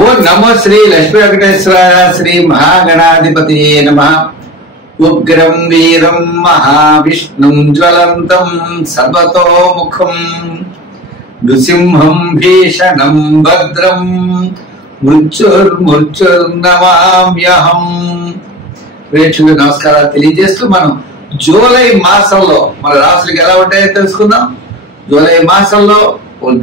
ఓ నమో శ్రీ లక్ష్మీ వెంకటేశ్వరాయ శ్రీ మహాగణాధిపతి నమః. ఉగ్రం వీరం మహావిష్ణుం జ్వలంతం సర్వతోముఖం నృసింహం భీషణం భద్రం మృత్యుర్నమామ్యహం. ప్రేక్షకులకు నమస్కారాలు తెలియజేస్తూ మనం జూలై మాసంలో మన రాశులకు ఎలా ఉంటాయో తెలుసుకుందాం. జూలై మాసంలో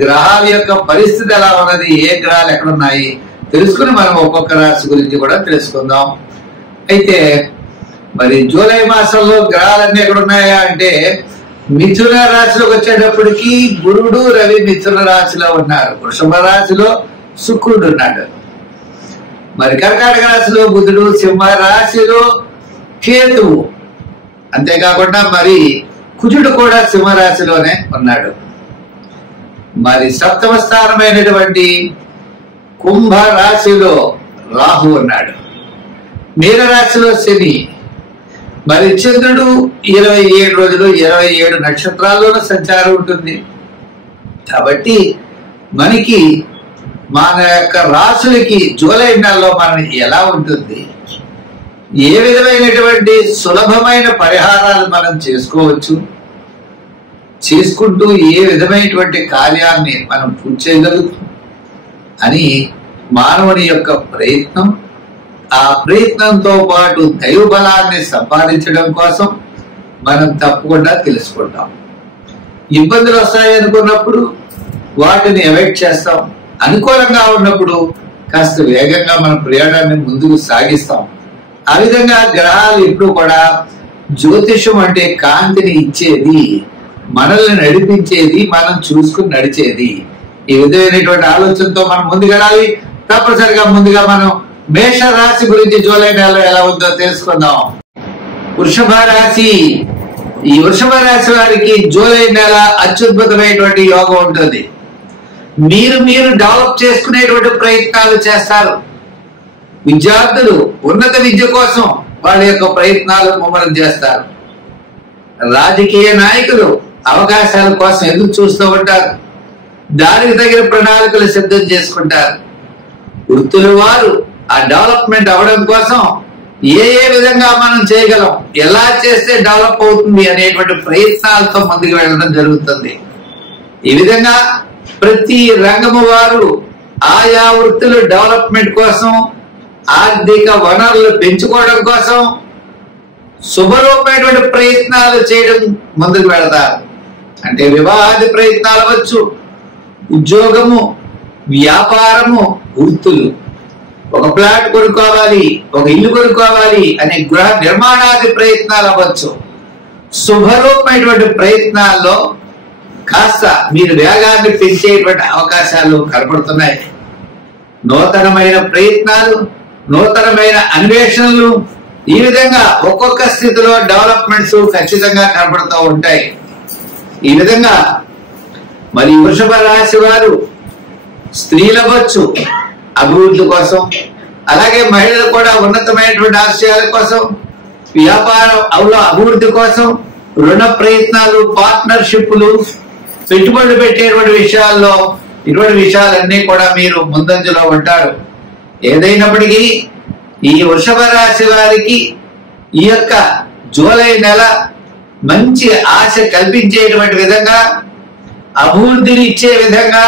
గ్రహాల యొక్క పరిస్థితి ఎలా ఉన్నది, ఏ గ్రహాలు ఎక్కడున్నాయి తెలుసుకుని మనం ఒక్కొక్క రాశి గురించి కూడా తెలుసుకుందాం. అయితే మరి జూలై మాసంలో గ్రహాలన్నీ ఎక్కడున్నాయా అంటే మిథున రాశిలోకి వచ్చేటప్పటికి గురుడు రవి మిథున రాశిలో ఉన్నారు. వృషభ రాశిలో శుక్రుడు ఉన్నాడు. మరి కర్కాటక రాశిలో బుధుడు, సింహ రాశిలో కేతువు, అంతేకాకుండా మరి కుజుడు కూడా సింహరాశిలోనే ఉన్నాడు. మరి సప్తమ స్థానమైనటువంటి కుంభ రాశిలో రాహు ఉన్నాడు. మీన రాశిలో శని, మరి చంద్రుడు 27 రోజులు 27 నక్షత్రాల్లోనూ సంచారం ఉంటుంది. కాబట్టి మనకి మన యొక్క రాశులకి జూలై నెలలో మనం ఎలా ఉంటుంది, ఏ విధమైనటువంటి సులభమైన పరిహారాలు మనం చేసుకోవచ్చు, చేసుకుంటూ ఏ విధమైనటువంటి కార్యాన్ని మనం పూర్తి చేయగలుగుతాం అని మానవుని యొక్క ప్రయత్నం, ఆ ప్రయత్నంతో పాటు దైవ బలాన్ని సంపాదించడం కోసం మనం తప్పకుండా తెలుసుకుంటాం. ఇబ్బందులు వస్తాయి అనుకున్నప్పుడు వాటిని అవాయిడ్ చేస్తాం. అనుకూలంగా ఉన్నప్పుడు కాస్త వేగంగా మన ప్రయాణాన్ని ముందుకు సాగిస్తాం. ఆ విధంగా గ్రహాలు ఎప్పుడు కూడా జ్యోతిషం అంటే కాంతిని ఇచ్చేది, మనల్ని నడిపించేది, మనం చూసుకుని నడిచేది. ఈ విధమైనటువంటి ఆలోచనతో మనం ముందుకెళ్ళాలి. తప్పనిసరిగా ముందుగా మనం మేష రాశి గురించి జూలై నెలలో ఎలా ఉందో తెలుసుకుందాం. వృషభ రాశి, ఈ వృషభ రాశి వారికి జూలై నెల అత్యద్భుతమైనటువంటి యోగం ఉంటుంది. మీరు డెవలప్ చేసుకునేటువంటి ప్రయత్నాలు చేస్తారు. విద్యార్థులు ఉన్నత విద్య కోసం వాళ్ళ యొక్క ప్రయత్నాలు ముమ్మరం చేస్తారు. రాజకీయ నాయకులు అవకాశాల కోసం ఎదురు చూస్తూ ఉంటారు. దానికి తగిన ప్రణాళికలు సిద్ధం చేసుకుంటారు. వృత్తుల వారు ఆ డెవలప్మెంట్ అవ్వడం కోసం ఏ విధంగా మనం చేయగలం, ఎలా చేస్తే డెవలప్ అవుతుంది అనేటువంటి ప్రయత్నాలతో ముందుకు వెళ్ళడం జరుగుతుంది. ఈ విధంగా ప్రతి రంగము వారు ఆయా వృత్తుల డెవలప్మెంట్ కోసం, ఆర్థిక వనరులు పెంచుకోవడం కోసం శుభరూపమైనటువంటి ప్రయత్నాలు చేయడం ముందుకు వెళతారు. అంటే వివాహాది ప్రయత్నాలు అవ్వచ్చు, ఉద్యోగము, వ్యాపారము, వృత్తులు, ఒక ప్లాట్ కొనుక్కోవాలి, ఒక ఇల్లు కొనుక్కోవాలి అనే గృహ నిర్మాణాది ప్రయత్నాలు అవ్వచ్చు. శుభరూపమైనటువంటి ప్రయత్నాల్లో కాస్త మీరు వేగాన్ని పెంచేటువంటి అవకాశాలు కనపడుతున్నాయి. నూతనమైన ప్రయత్నాలు, నూతనమైన అన్వేషణలు, ఈ విధంగా ఒక్కొక్క స్థితిలో డెవలప్మెంట్స్ ఖచ్చితంగా కనపడుతూ ఉంటాయి. ఈ విధంగా మరి వృషభ రాశి వారు స్త్రీలు అవ్వచ్చు అభివృద్ధి కోసం, అలాగే మహిళలు కూడా ఉన్నతమైనటువంటి ఆశయాల కోసం, వ్యాపారం అభివృద్ధి కోసం, రుణ ప్రయత్నాలు, పార్ట్నర్షిప్లు, పెట్టుబడులు పెట్టేటువంటి విషయాల్లో ఇటువంటి విషయాలన్నీ కూడా మీరు ముందంజలో ఉంటారు. ఏదైనప్పటికీ ఈ వృషభ రాశి వారికి ఈ యొక్క జూలై నెల మంచి ఆశ కల్పించేటువంటి విధంగా, అభివృద్ధిని ఇచ్చే విధంగా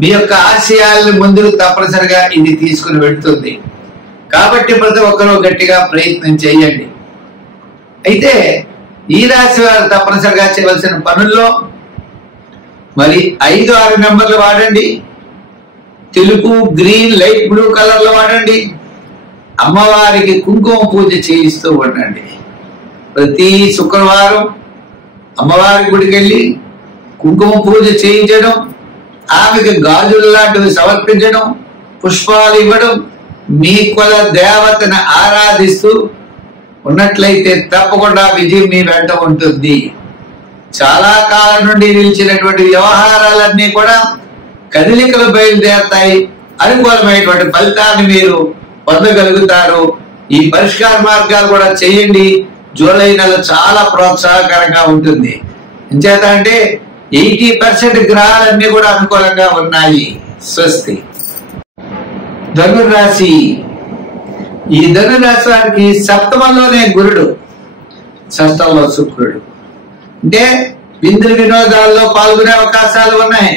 మీ యొక్క ఆశయాలను ముందుకు తప్పనిసరిగా ఇది తీసుకుని వెళ్తుంది. కాబట్టి ప్రతి ఒక్కరూ గట్టిగా ప్రయత్నం చేయండి. అయితే ఈ రాశి వారు తప్పనిసరిగా చేయవలసిన పనుల్లో మరి 5, 6 నెంబర్లు వాడండి. తెలుపు, గ్రీన్, లైట్ బ్లూ కలర్లో వాడండి. అమ్మవారికి కుంకుమ పూజ చేయిస్తూ ఉండండి. ప్రతి శుక్రవారం అమ్మవారి గుడికి వెళ్ళి కుంకుమ పూజ చేయించడం, ఆమెకి గాజులు లాంటివి సమర్పించడం, పుష్పాలు ఇవ్వడం, మీ కుల దేవతను ఆరాధిస్తూ ఉన్నట్లయితే తప్పకుండా విజయం మీ వెంట ఉంటుంది. చాలా కాలం నుండి నిలిచినటువంటి వ్యవహారాలన్నీ కూడా కదలికలు బయలుదేరతాయి. అనుకూలమైనటువంటి ఫలితాన్ని మీరు పొందగలుగుతారు. ఈ పరిష్కార మార్గాలు కూడా చేయండి. జూలై నెల చాలా ప్రోత్సాహకరంగా ఉంటుంది. ఎంచేత అంటే 80% గ్రహాలన్నీ కూడా అనుకూలంగా ఉన్నాయి. స్వస్తి. ధనురాశి. ఈ ధనురాశి వారికి సప్తమంలోనే గురుడు, షష్టంలో శుక్రుడు. అంటే విందు వినోదాల్లో పాల్గొనే అవకాశాలు ఉన్నాయి.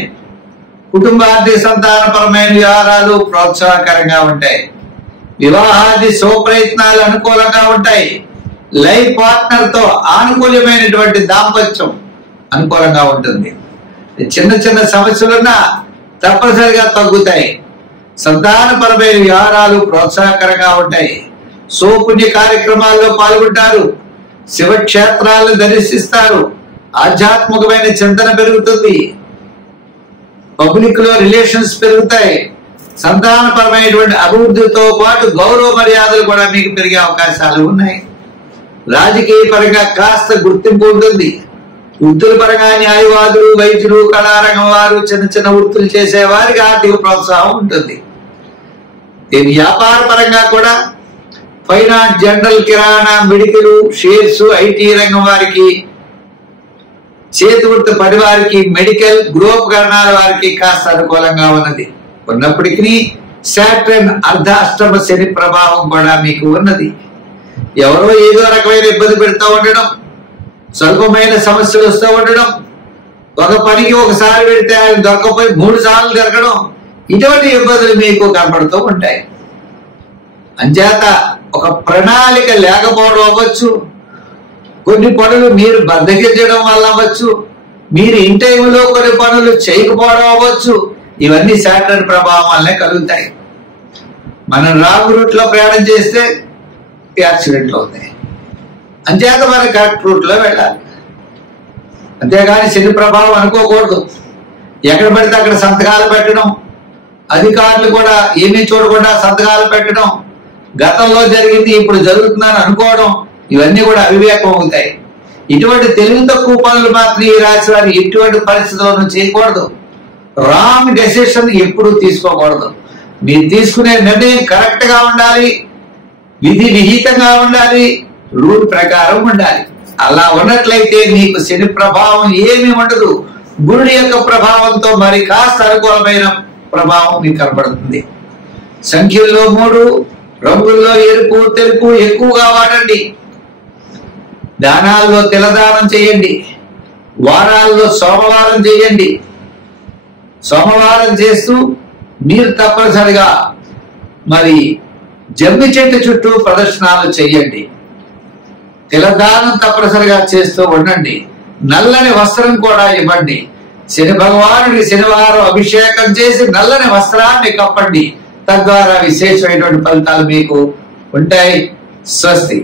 కుటుంబ ఆర్థిక సంతానపరమైన వ్యవహారాలు ప్రోత్సాహకరంగా ఉంటాయి. వివాహాది శుభప్రయత్నాలు అనుకూలంగా ఉంటాయి. లైఫ్ పార్ట్నర్ తో ఆనుకూల్యమైనటువంటి దాంపత్యం అనుకూలంగా ఉంటుంది. చిన్న చిన్న సమస్యలున్నా తప్పనిసరిగా తగ్గుతాయి. సంతానపరమైన వ్యవహారాలు ప్రోత్సాహకరంగా ఉంటాయి. సోపుణ్య కార్యక్రమాల్లో పాల్గొంటారు. శివక్షేత్రాలను దర్శిస్తారు. ఆధ్యాత్మికమైన చింతన పెరుగుతుంది. పబ్లిక్ లో రిలేషన్స్ పెరుగుతాయి. సంతానపరమైనటువంటి అభివృద్ధితో పాటు గౌరవ మర్యాదలు కూడా మీకు పెరిగే అవకాశాలు ఉన్నాయి. రాజకీయ పరంగా కాస్త గుర్తింపు ఉంటుంది. వృత్తుల పరంగా న్యాయవాదులు, వైద్యులు, కళారంగం వారు, చిన్న చిన్న వృత్తులు చేసే వారికి ఆర్థిక ప్రోత్సాహం ఉంటుంది. వ్యాపార పరంగా కూడా finance, general, kirana, medical, shares, IT రంగం వారికి, చేతి వృత్తి పడి వారికి, మెడికల్, గృహోపకరణాల వారికి కాస్త అనుకూలంగా ఉన్నది. ఉన్నప్పటికీ సాటర్న్ అర్ధాష్టమ శని ప్రభావం కూడా మీకు ఉన్నది. ఎవరో ఏదో రకమైన ఇబ్బంది పెడతా ఉండడం, స్వల్పమైన సమస్యలు వస్తూ ఉండడం, ఒక పనికి ఒకసారి పెడితే ఆయన దొరకపోయి 3 సార్లు జరగడం, ఇటువంటి ఇబ్బందులు మీకు కనపడుతూ ఉంటాయి. అంచేత ఒక ప్రణాళిక లేకపోవడం అవ్వచ్చు, కొన్ని పనులు మీరు బద్దకించడం వల్ల అవ్వచ్చు, మీరు ఇన్ టైంలో కొన్ని పనులు చేయకపోవడం అవ్వచ్చు. ఇవన్నీ సాటర్న్ ప్రభావం వల్లనే కలుగుతాయి. మనం రాంగ్ రూట్ లో ప్రయాణం చేస్తే యాక్సిడెంట్లు అవుతాయి. అంచేత మనం కరెక్ట్ రూట్ లో వెళ్ళాలి. అంతేగాని శని ప్రభావం అనుకోకూడదు. ఎక్కడ పడితే అక్కడ సంతకాలు పెట్టడం, అధికారులు కూడా ఏమీ చూడకుండా సంతకాలు పెట్టడం, గతంలో జరిగింది ఇప్పుడు జరుగుతుందని అనుకోవడం, ఇవన్నీ కూడా అవివేకం అవుతాయి. ఇటువంటి తెలివి తక్కువ పనులు మాత్రం ఈ రాశి వారు ఎటువంటి పరిస్థితులను చేయకూడదు. రాంగ్ డెసిషన్ ఎప్పుడు తీసుకోకూడదు. మీరు తీసుకునే నిర్ణయం కరెక్ట్ గా ఉండాలి, విధి విహితంగా ఉండాలి, రూల్ ప్రకారం ఉండాలి. అలా ఉన్నట్లయితే మీకు శని ప్రభావం ఏమీ ఉండదు. గురుడి యొక్క ప్రభావంతో మరి కాస్త అనుకూలమైన ప్రభావం మీకు కనబడుతుంది. సంఖ్యల్లో 3, రంగుల్లో ఎరుపు, తెలుపు ఎక్కువగా వాడండి. దానాల్లో తిలదానం చేయండి. వారాల్లో సోమవారం చేయండి. సోమవారం చేస్తూ మీరు తప్పనిసరిగా మరి జమ్మి చెట్టు చుట్టూ ప్రదర్శనలు చేయండి. తిలదానం తప్పనిసరిగా చేస్తూ ఉండండి. నల్లని వస్త్రం కూడా ఇవ్వండి. శని భగవానుడికి శనివారం అభిషేకం చేసి నల్లని వస్త్రాన్ని కప్పండి. తద్వారా విశేషమైనటువంటి ఫలితాలు మీకు ఉంటాయి. స్వస్తి.